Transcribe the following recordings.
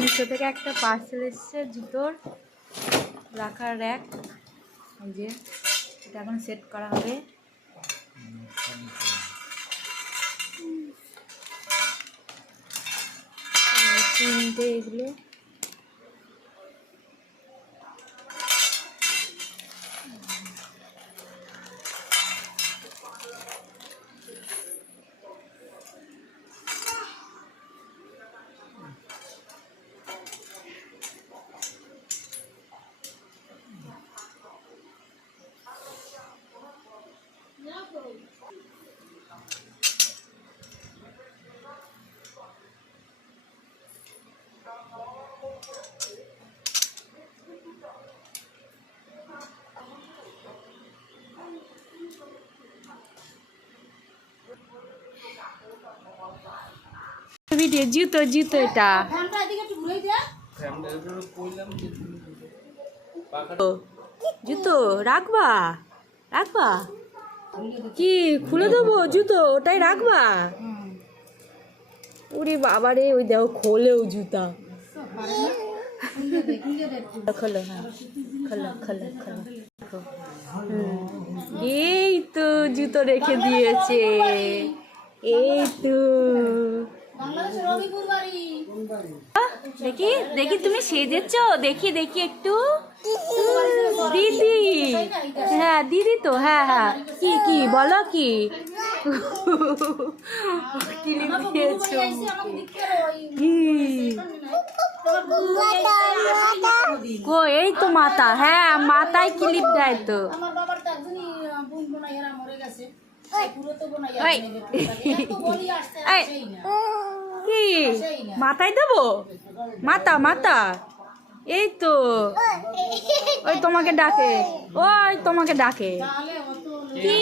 মিশো থেকে একটা পার্সেল এসছে জুতোর রাখার র্যাক। এই যে এটা এখন সেট করা হবে। এগুলো ভিডিও জুতো জুতো এটা জুতো রাখবা রাখবা কি খুলে দেবো জুতো ওটাই রাখবা। ওরে বাবারে ওই দেখো খোলেও জুতা খোলো হ্যাঁ খোলো খোলো খোলো। এই তো জুতো রেখে দিয়েছে এই তো। দেখি দেখি তুমি সেজেছো দেখি দেখি একটু দিদি। হ্যাঁ দিদি তো হ্যাঁ হ্যাঁ কি কি বলো কি ক্লিপ দিয়েছো কো এই তো মাথা হ্যাঁ মাথায় ক্লিপ দেয় তো। কি মাথায় দেবো মাথা মাথা এই তো ওই তোমাকে ডাকে ওই তোমাকে ডাকে কি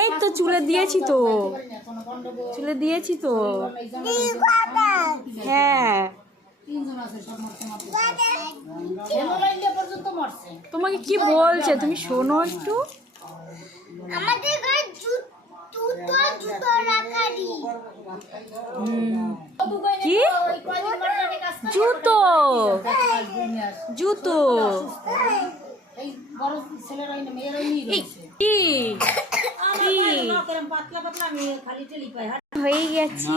এই তো চুলে দিয়েছি তো চুলে দিয়েছি তো হ্যাঁ। তোমাকে কি বলছে তুমি শোনো একটু। আমাদের ঘরে জুতো রাখারি কি জুতো জুতো হয়ে গেছি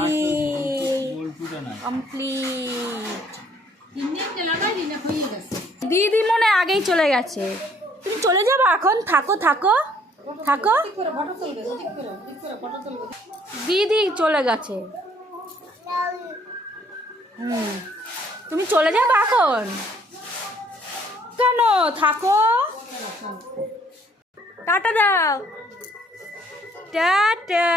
দিদি মনে আগেই চলে গেছে। তুমি চলে যাবো এখন থাকো থাকো থাকো দিদি চলে গেছে। তুমি চলে যাবে এখন কেন থাকো টাটা দাও টাটা।